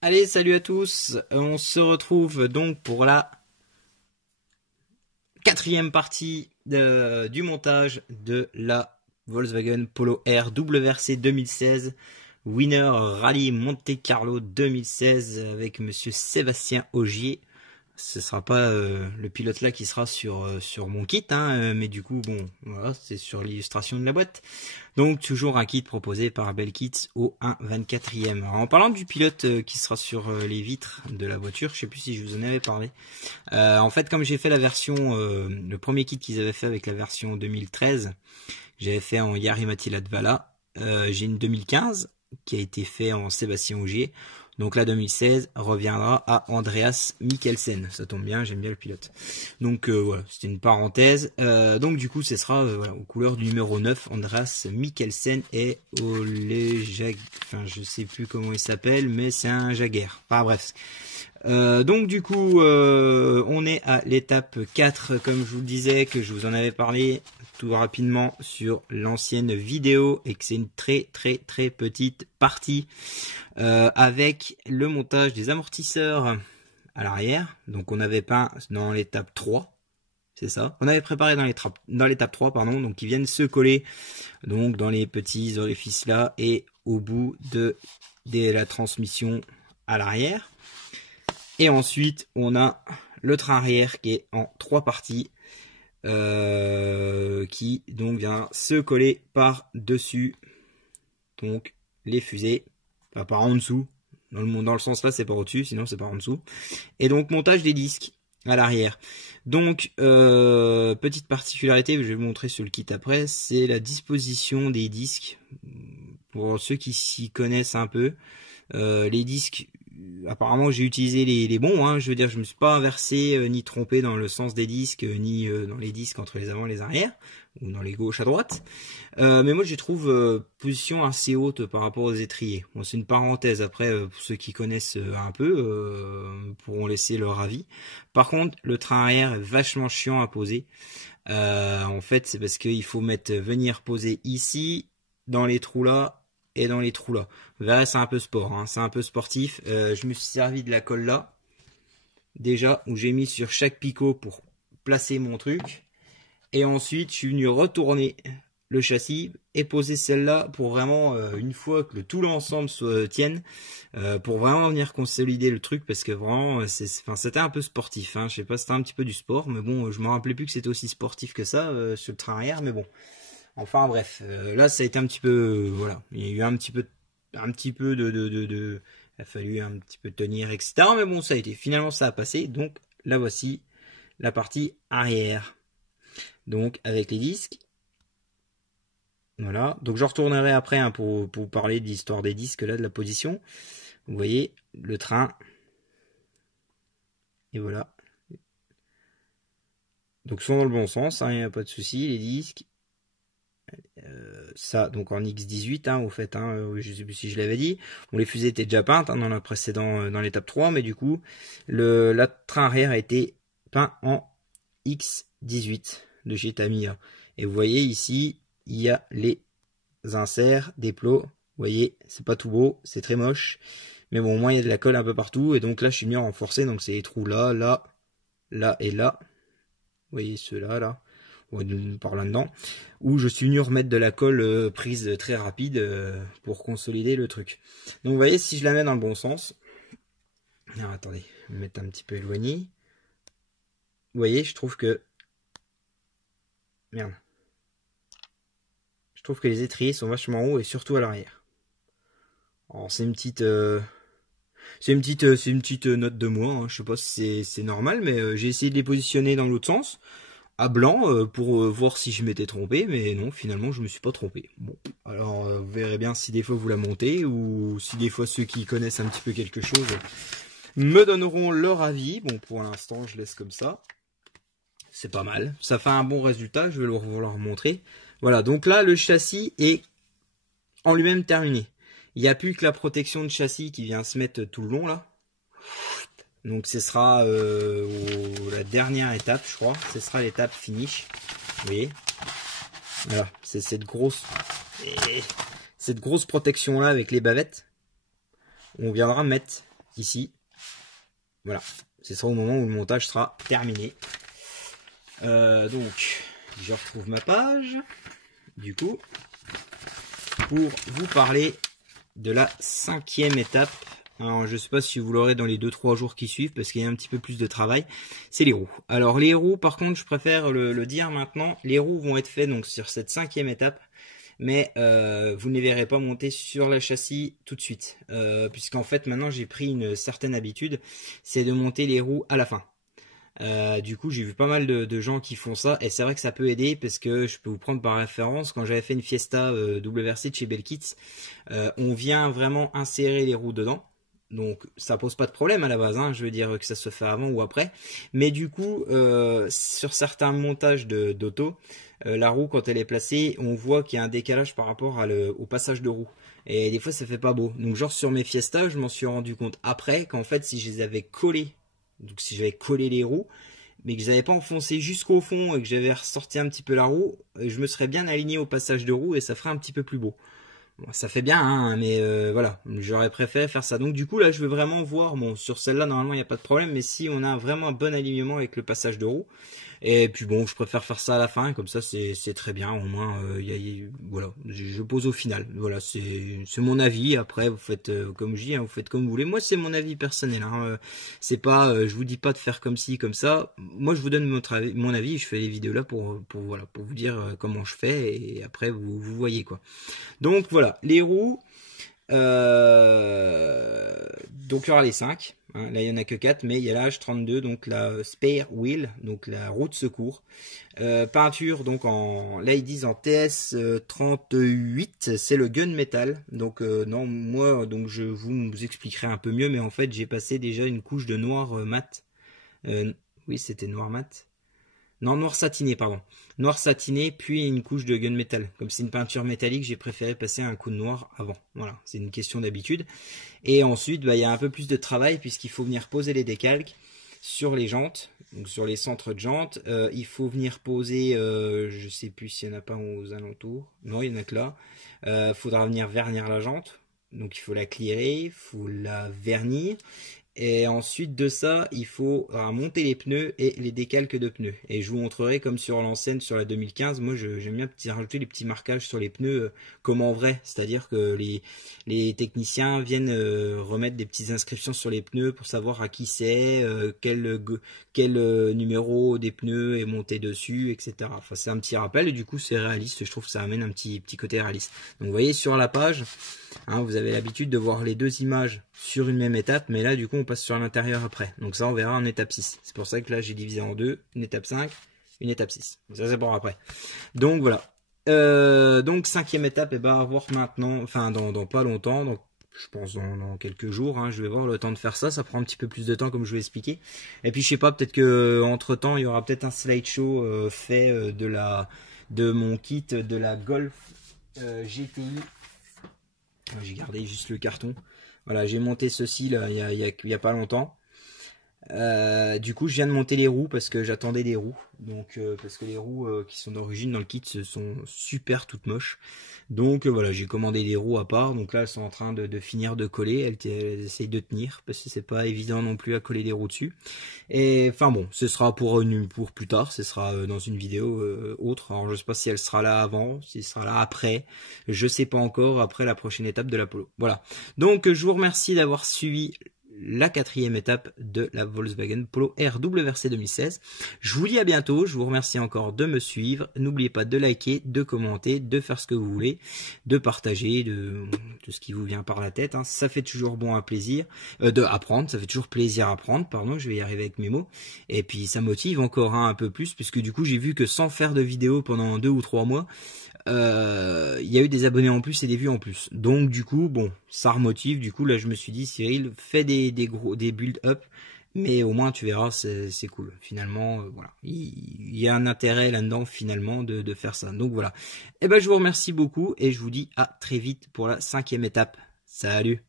Allez, salut à tous. On se retrouve donc pour la quatrième partie du montage de la Volkswagen Polo R WRC 2016 Winner Rally Monte Carlo 2016 avec monsieur Sébastien Ogier. Ce sera pas le pilote là qui sera sur mon kit, hein, mais du coup bon, voilà, c'est sur l'illustration de la boîte. Donc toujours un kit proposé par Belkits au 1/24e. Alors, en parlant du pilote qui sera sur les vitres de la voiture, je sais plus si je vous en avais parlé. En fait, comme j'ai fait la version, le premier kit qu'ils avaient fait avec la version 2013, j'avais fait en Jari Matti Latvala. J'ai une 2015 qui a été fait en Sébastien Ogier. Donc la 2016 reviendra à Andreas Mikkelsen. Ça tombe bien, j'aime bien le pilote. Donc voilà, c'était une parenthèse. Donc du coup, ce sera voilà, aux couleurs du numéro 9, Andreas Mikkelsen et enfin je sais plus comment il s'appelle, mais c'est un Jaguar. Enfin bref. Donc du coup, on est à l'étape 4, comme je vous le disais, que je vous en avais parlé tout rapidement sur l'ancienne vidéo, et que c'est une très petite partie avec le montage des amortisseurs à l'arrière. Donc on avait peint dans l'étape 3, c'est ça. On avait préparé dans l'étape 3, pardon, donc qui viennent se coller donc dans les petits orifices là et au bout de la transmission à l'arrière. Et ensuite, on a le train arrière qui est en 3 parties, qui donc vient se coller par dessus, donc les fusées, enfin par en dessous. Dans le sens là, c'est par au-dessus, sinon c'est par en dessous. Et donc montage des disques à l'arrière. Donc petite particularité, je vais vous montrer sur le kit après, c'est la disposition des disques. Pour ceux qui s'y connaissent un peu, les disques, apparemment j'ai utilisé les bons, hein, je veux dire je me suis pas inversé ni trompé dans le sens des disques, ni dans les disques entre les avant et les arrière, ou dans les gauche à droite, mais moi je trouve position assez haute par rapport aux étriers. Bon, c'est une parenthèse, après pour ceux qui connaissent un peu pourront laisser leur avis. Par contre le train arrière est vachement chiant à poser, en fait c'est parce qu'il faut venir poser ici, dans les trous là, et dans les trous là. Là c'est un peu sport, hein, c'est un peu sportif. Je me suis servi de la colle là, déjà, où j'ai mis sur chaque picot pour placer mon truc. Et ensuite je suis venu retourner le châssis et poser celle-là pour vraiment, une fois que tout l'ensemble tienne, pour vraiment venir consolider le truc, parce que vraiment c'était un peu sportif, hein. Je sais pas, c'était un petit peu du sport, mais bon, je me rappelais plus que c'était aussi sportif que ça sur le train arrière, mais bon. Enfin bref, là ça a été un petit peu, voilà, il y a eu un petit peu de, il a fallu un petit peu tenir, etc. Mais bon, ça a été, finalement ça a passé. Donc là voici la partie arrière. Donc avec les disques, voilà. Donc je retournerai après, hein, pour vous parler de l'histoire des disques là, de la position. Vous voyez le train, et voilà. Donc sont dans le bon sens, hein, il n'y a pas de souci, les disques. Ça donc en X18, hein, au fait, hein, je sais plus si je l'avais dit. Bon, les fusées étaient déjà peintes, hein, dans la précédent, dans l'étape 3, mais du coup la train arrière a été peint en X18 de chez Tamiya. Et vous voyez ici il y a les inserts des plots. Vous voyez, c'est pas tout beau, c'est très moche, mais bon, au moins il y a de la colle un peu partout. Et donc là je suis venu renforcer, donc c'est les trous là, là, là et là. Vous voyez ceux-là, là, par là-dedans, où je suis venu remettre de la colle prise très rapide pour consolider le truc. Donc vous voyez, si je la mets dans le bon sens, alors attendez, je vais me mettre un petit peu éloigné. Vous voyez, je trouve que, merde, je trouve que les étriers sont vachement hauts, et surtout à l'arrière. Alors c'est une petite note de moi, hein. Je sais pas si c'est normal, mais j'ai essayé de les positionner dans l'autre sens, à blanc, pour voir si je m'étais trompé, mais non, finalement je me suis pas trompé. Bon, alors vous verrez bien si des fois vous la montez, ou si des fois ceux qui connaissent un petit peu quelque chose me donneront leur avis. Bon, pour l'instant je laisse comme ça, c'est pas mal, ça fait un bon résultat, je vais vous leur montrer. Voilà, donc là le châssis est en lui-même terminé. Il n'y a plus que la protection de châssis qui vient se mettre tout le long là. Donc ce sera la dernière étape, je crois. Ce sera l'étape finish. Vous voyez, voilà, c'est cette grosse protection là avec les bavettes. On viendra mettre ici. Voilà, ce sera au moment où le montage sera terminé. Donc, je retrouve ma page, du coup, pour vous parler de la 5e étape. Alors, je ne sais pas si vous l'aurez dans les 2-3 jours qui suivent, parce qu'il y a un petit peu plus de travail. C'est les roues. Alors, les roues, par contre, je préfère le dire maintenant. Les roues vont être faites donc sur cette 5e étape. Mais vous ne les verrez pas monter sur le châssis tout de suite. Puisqu'en fait, maintenant, j'ai pris une certaine habitude. C'est de monter les roues à la fin. Du coup, j'ai vu pas mal de gens qui font ça, et c'est vrai que ça peut aider, parce que je peux vous prendre par référence, quand j'avais fait une Fiesta WRC de chez Belkits, on vient vraiment insérer les roues dedans. Donc ça pose pas de problème à la base, hein, je veux dire que ça se fait avant ou après. Mais du coup, sur certains montages d'auto, la roue quand elle est placée, on voit qu'il y a un décalage par rapport au passage de roue. Et des fois ça fait pas beau. Donc genre sur mes Fiesta, je m'en suis rendu compte après qu'en fait si je les avais collés, donc si j'avais collé les roues, mais que je n'avais pas enfoncé jusqu'au fond et que j'avais ressorti un petit peu la roue, je me serais bien aligné au passage de roue et ça ferait un petit peu plus beau. Bon, ça fait bien, hein, mais voilà, j'aurais préféré faire ça. Donc du coup là, je veux vraiment voir, bon, sur celle-là, normalement, il n'y a pas de problème, mais si on a vraiment un bon alignement avec le passage de roue, et puis bon, je préfère faire ça à la fin, comme ça c'est très bien, au moins, voilà, je pose au final. Voilà, c'est mon avis, après, vous faites, comme je dis, hein, vous faites comme vous voulez. Moi, c'est mon avis personnel, hein, c'est pas, je vous dis pas de faire comme ci, comme ça. Moi, je vous donne mon avis, je fais les vidéos là voilà, pour vous dire comment je fais, et après, vous voyez, quoi. Donc voilà, les roues, donc il y aura les 5, hein, là il n'y en a que 4, mais il y a la H32, donc la spare wheel, donc la roue de secours. Peinture, donc là ils disent en TS 38, c'est le gunmetal. Donc non, moi donc je vous expliquerai un peu mieux, mais en fait j'ai passé déjà une couche de noir mat. Oui, c'était noir mat. Non, noir satiné, pardon. Noir satiné, puis une couche de gunmetal. Comme c'est une peinture métallique, j'ai préféré passer un coup de noir avant. Voilà, c'est une question d'habitude. Et ensuite, il y a un peu plus de travail, puisqu'il faut venir poser les décalques sur les jantes, donc sur les centres de jantes. Il faut venir poser, je sais plus s'il n'y en a pas aux alentours. Non, il y en a que là. Faudra venir vernir la jante. Donc il faut la clearer, il faut la vernir. Et ensuite de ça, il faut monter les pneus et les décalques de pneus. Et je vous montrerai comme sur l'ancienne, sur la 2015. Moi, j'aime bien rajouter les petits marquages sur les pneus comme en vrai. C'est-à-dire que les techniciens viennent remettre des petites inscriptions sur les pneus pour savoir à qui c'est, quel numéro des pneus est monté dessus, etc. Enfin, c'est un petit rappel et du coup, c'est réaliste. Je trouve que ça amène un petit côté réaliste. Donc, vous voyez sur la page, hein, vous avez l'habitude de voir les deux images sur une même étape, mais là du coup on passe sur l'intérieur après. Donc ça on verra en étape 6. C'est pour ça que là j'ai divisé en deux, une étape 5, une étape 6. Ça c'est pour après. Donc voilà. Donc 5e étape, et à voir maintenant, enfin dans pas longtemps, donc je pense dans quelques jours, hein, je vais voir le temps de faire ça. Ça prend un petit peu plus de temps comme je vous ai expliqué. Et puis je sais pas, peut-être que entre temps il y aura peut-être un slideshow fait de mon kit de la Golf GTI. J'ai gardé juste le carton. Voilà, j'ai monté ceci là il y a pas longtemps. Du coup, je viens de monter les roues parce que j'attendais des roues. Donc, parce que les roues qui sont d'origine dans le kit sont super toutes moches. Donc voilà, j'ai commandé des roues à part. Donc là, elles sont en train de finir de coller. Elles essayent de tenir parce que c'est pas évident non plus à coller les roues dessus. Et enfin bon, ce sera pour plus tard. Ce sera dans une vidéo autre. Alors je sais pas si elle sera là avant, si elle sera là après. Je sais pas encore. Après la prochaine étape de la Polo. Voilà. Donc je vous remercie d'avoir suivi la 4e étape de la Volkswagen Polo R WRC 2016. Je vous dis à bientôt, je vous remercie encore de me suivre. N'oubliez pas de liker, de commenter, de faire ce que vous voulez, de partager, de ce qui vous vient par la tête. Hein. Ça fait toujours bon un plaisir d'apprendre, ça fait toujours plaisir à apprendre, pardon, je vais y arriver avec mes mots. Et puis ça motive encore un peu plus, puisque du coup j'ai vu que sans faire de vidéo pendant 2 ou 3 mois, il y a eu des abonnés en plus et des vues en plus. Donc du coup, bon, ça remotive. Du coup, là, je me suis dit, Cyril, fais des build-up, mais au moins tu verras, c'est cool. Finalement, voilà, il y a un intérêt là-dedans finalement de faire ça. Donc voilà. Et je vous remercie beaucoup et je vous dis à très vite pour la 5e étape. Salut!